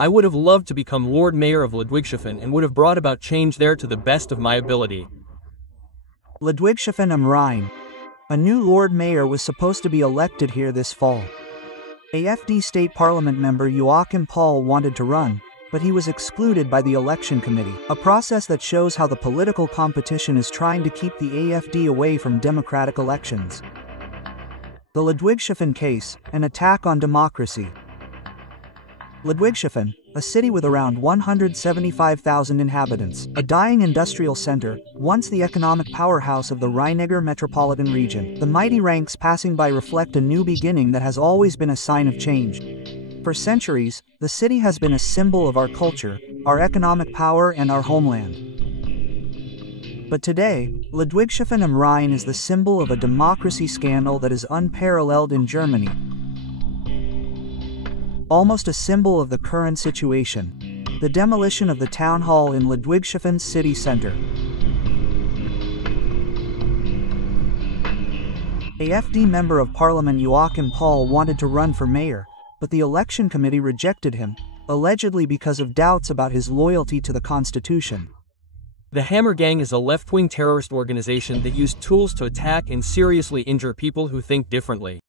I would have loved to become Lord Mayor of Ludwigshafen and would have brought about change there to the best of my ability. Ludwigshafen am Rhein. A new Lord Mayor was supposed to be elected here this fall. AFD State Parliament member Joachim Paul wanted to run, but he was excluded by the election committee, a process that shows how the political competition is trying to keep the AFD away from democratic elections. The Ludwigshafen case, an attack on democracy. Ludwigshafen, a city with around 175,000 inhabitants, a dying industrial center, once the economic powerhouse of the Rhein-Neckar metropolitan region. The mighty ranks passing by reflect a new beginning that has always been a sign of change. For centuries, the city has been a symbol of our culture, our economic power, and our homeland. But today, Ludwigshafen am Rhein is the symbol of a democracy scandal that is unparalleled in Germany. Almost a symbol of the current situation. The demolition of the town hall in Ludwigshafen's city center. AFD member of parliament Joachim Paul wanted to run for mayor, but the election committee rejected him, allegedly because of doubts about his loyalty to the constitution. The Hammer Gang is a left-wing terrorist organization that used tools to attack and seriously injure people who think differently.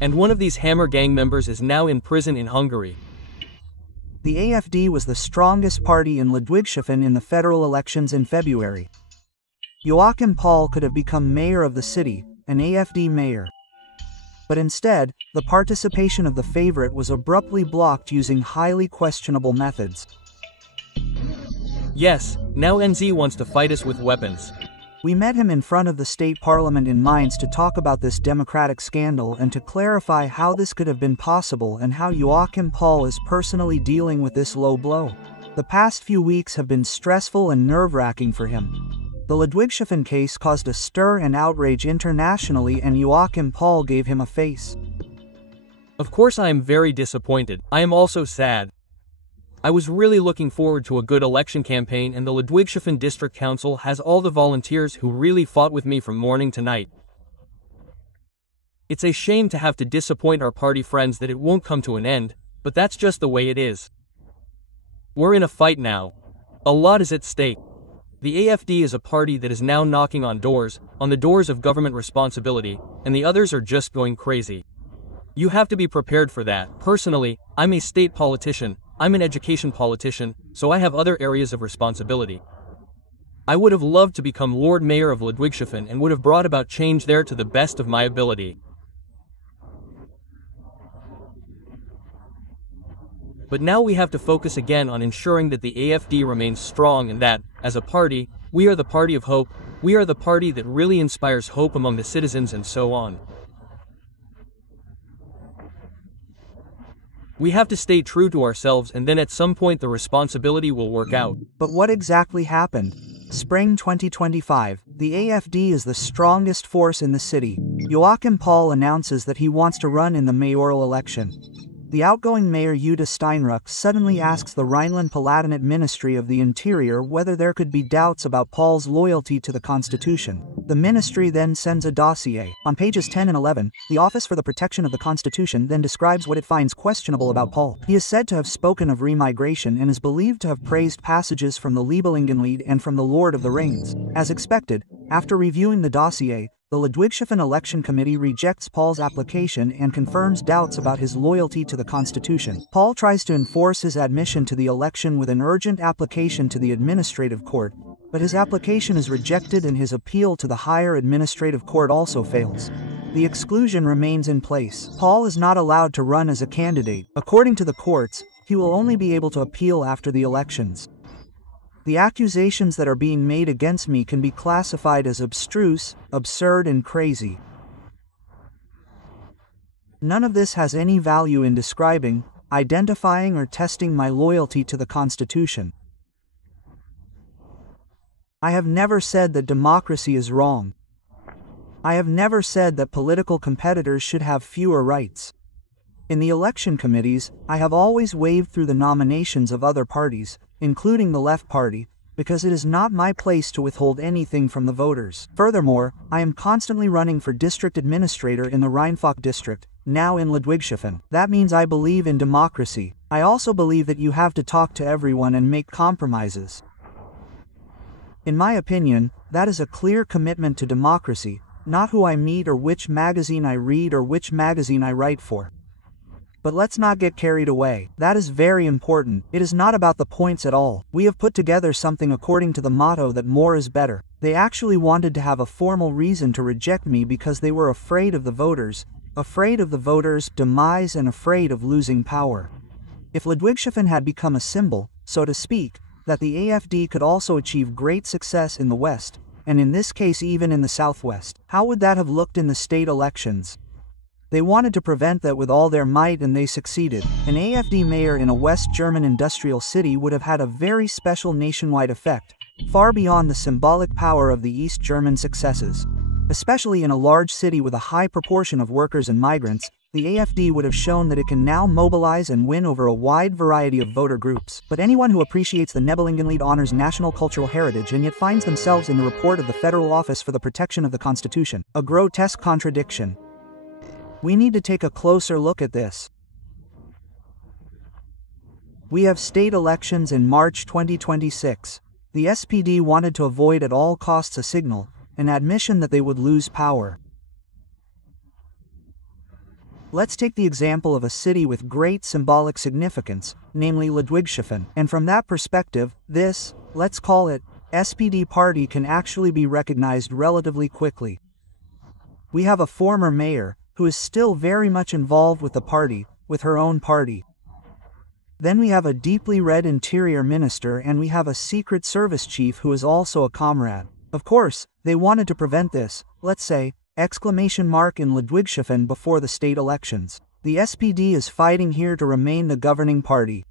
And one of these Hammer Gang members is now in prison in Hungary. The AFD was the strongest party in Ludwigshafen in the federal elections in February. Joachim Paul could have become mayor of the city, an AFD mayor. But instead, the participation of the favorite was abruptly blocked using highly questionable methods. Yes, now NZ wants to fight us with weapons. We met him in front of the state parliament in Mainz to talk about this democratic scandal and to clarify how this could have been possible and how Joachim Paul is personally dealing with this low blow. The past few weeks have been stressful and nerve-wracking for him. The Ludwigshafen case caused a stir and outrage internationally, and Joachim Paul gave him a face. Of course I am very disappointed. I am also sad. I was really looking forward to a good election campaign, and the Ludwigshafen District Council has all the volunteers who really fought with me from morning to night. It's a shame to have to disappoint our party friends that it won't come to an end, but that's just the way it is. We're in a fight now. A lot is at stake. The AFD is a party that is now knocking on the doors of government responsibility, and the others are just going crazy. You have to be prepared for that. Personally, I'm a state politician. I'm an education politician, so I have other areas of responsibility. I would have loved to become Lord Mayor of Ludwigshafen and would have brought about change there to the best of my ability. But now we have to focus again on ensuring that the AFD remains strong and that, as a party, we are the party of hope, we are the party that really inspires hope among the citizens, and so on. We have to stay true to ourselves, and then at some point the responsibility will work out. But what exactly happened? Spring 2025, the AFD is the strongest force in the city. Joachim Paul announces that he wants to run in the mayoral election. The outgoing mayor Jutta Steinruck suddenly asks the Rhineland-Palatinate Ministry of the Interior whether there could be doubts about Paul's loyalty to the Constitution. The ministry then sends a dossier. On pages 10 and 11, the Office for the Protection of the Constitution then describes what it finds questionable about Paul. He is said to have spoken of remigration and is believed to have praised passages from the Nibelungenlied and from the Lord of the Rings. As expected, after reviewing the dossier, the Ludwigshafen Election Committee rejects Paul's application and confirms doubts about his loyalty to the Constitution. Paul tries to enforce his admission to the election with an urgent application to the administrative court, but his application is rejected and his appeal to the higher administrative court also fails. The exclusion remains in place. Paul is not allowed to run as a candidate. According to the courts, he will only be able to appeal after the elections. The accusations that are being made against me can be classified as abstruse, absurd, and crazy. None of this has any value in describing, identifying, or testing my loyalty to the Constitution. I have never said that democracy is wrong. I have never said that political competitors should have fewer rights. In the election committees, I have always waved through the nominations of other parties, including the Left Party, because it is not my place to withhold anything from the voters. Furthermore, I am constantly running for district administrator in the Rheinfach district, now in Ludwigshafen. That means I believe in democracy. I also believe that you have to talk to everyone and make compromises. In my opinion, that is a clear commitment to democracy, not who I meet or which magazine I read or which magazine I write for. But let's not get carried away. That is very important. It is not about the points at all. We have put together something according to the motto that more is better. They actually wanted to have a formal reason to reject me because they were afraid of the voters' demise and afraid of losing power. If Ludwigshafen had become a symbol, so to speak, that the AFD could also achieve great success in the West, and in this case even in the Southwest, how would that have looked in the state elections? They wanted to prevent that with all their might and they succeeded. An AFD mayor in a West German industrial city would have had a very special nationwide effect, far beyond the symbolic power of the East German successes. Especially in a large city with a high proportion of workers and migrants, the AFD would have shown that it can now mobilize and win over a wide variety of voter groups. But anyone who appreciates the Nebelungenlied honors national cultural heritage and yet finds themselves in the report of the Federal Office for the Protection of the Constitution, a grotesque contradiction. We need to take a closer look at this. We have state elections in March 2026. The SPD wanted to avoid at all costs a signal, an admission that they would lose power. Let's take the example of a city with great symbolic significance, namely Ludwigshafen, and from that perspective, this, let's call it, SPD party can actually be recognized relatively quickly. We have a former mayor, who is still very much involved with the party, with her own party. Then we have a deeply red interior minister and we have a secret service chief who is also a comrade. Of course, they wanted to prevent this, let's say, in Ludwigshafen before the state elections. The SPD is fighting here to remain the governing party.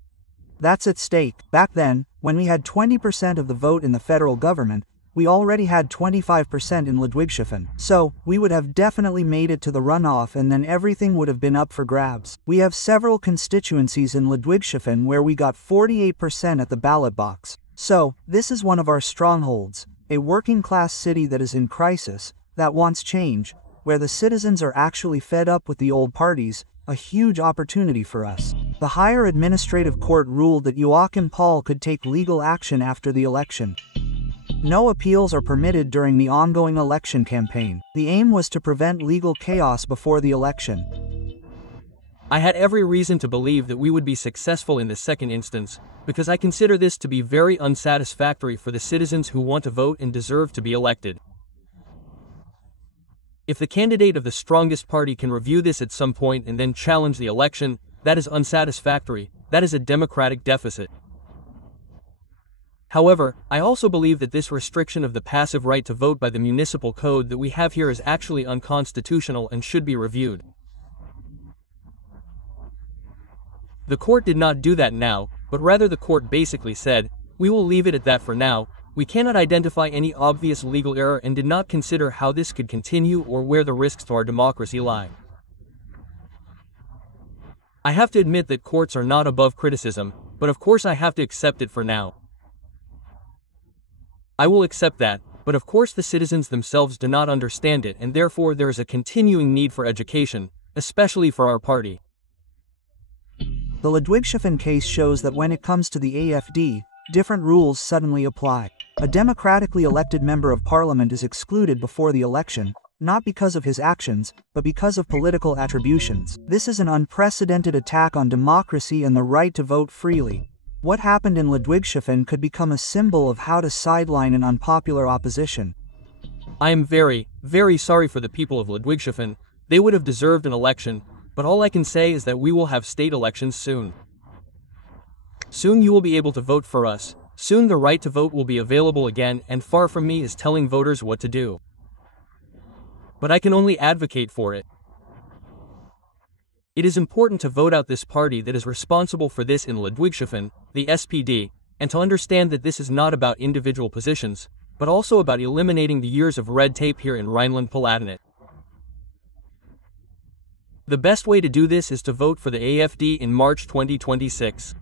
That's at stake. Back then, when we had 20% of the vote in the federal government, we already had 25% in Ludwigshafen. So, we would have definitely made it to the runoff and then everything would have been up for grabs. We have several constituencies in Ludwigshafen where we got 48% at the ballot box. So, this is one of our strongholds, a working-class city that is in crisis, that wants change, where the citizens are actually fed up with the old parties, a huge opportunity for us. The higher administrative court ruled that Joachim Paul could take legal action after the election. No appeals are permitted during the ongoing election campaign. The aim was to prevent legal chaos before the election. I had every reason to believe that we would be successful in the second instance, because I consider this to be very unsatisfactory for the citizens who want to vote and deserve to be elected. If the candidate of the strongest party can review this at some point and then challenge the election, that is unsatisfactory, that is a democratic deficit. However, I also believe that this restriction of the passive right to vote by the municipal code that we have here is actually unconstitutional and should be reviewed. The court did not do that now, but rather the court basically said, we will leave it at that for now, we cannot identify any obvious legal error and did not consider how this could continue or where the risks to our democracy lie. I have to admit that courts are not above criticism, but of course I have to accept it for now. I will accept that, but of course the citizens themselves do not understand it and therefore there is a continuing need for education, especially for our party. The Ludwigshafen case shows that when it comes to the AFD, different rules suddenly apply. A democratically elected member of parliament is excluded before the election, not because of his actions, but because of political attributions. This is an unprecedented attack on democracy and the right to vote freely. What happened in Ludwigshafen could become a symbol of how to sideline an unpopular opposition. I am very, very sorry for the people of Ludwigshafen. They would have deserved an election, but all I can say is that we will have state elections soon. Soon you will be able to vote for us. Soon the right to vote will be available again, and far from me is telling voters what to do. But I can only advocate for it. It is important to vote out this party that is responsible for this in Ludwigshafen, the SPD, and to understand that this is not about individual positions, but also about eliminating the years of red tape here in Rhineland-Palatinate. The best way to do this is to vote for the AFD in March 2026.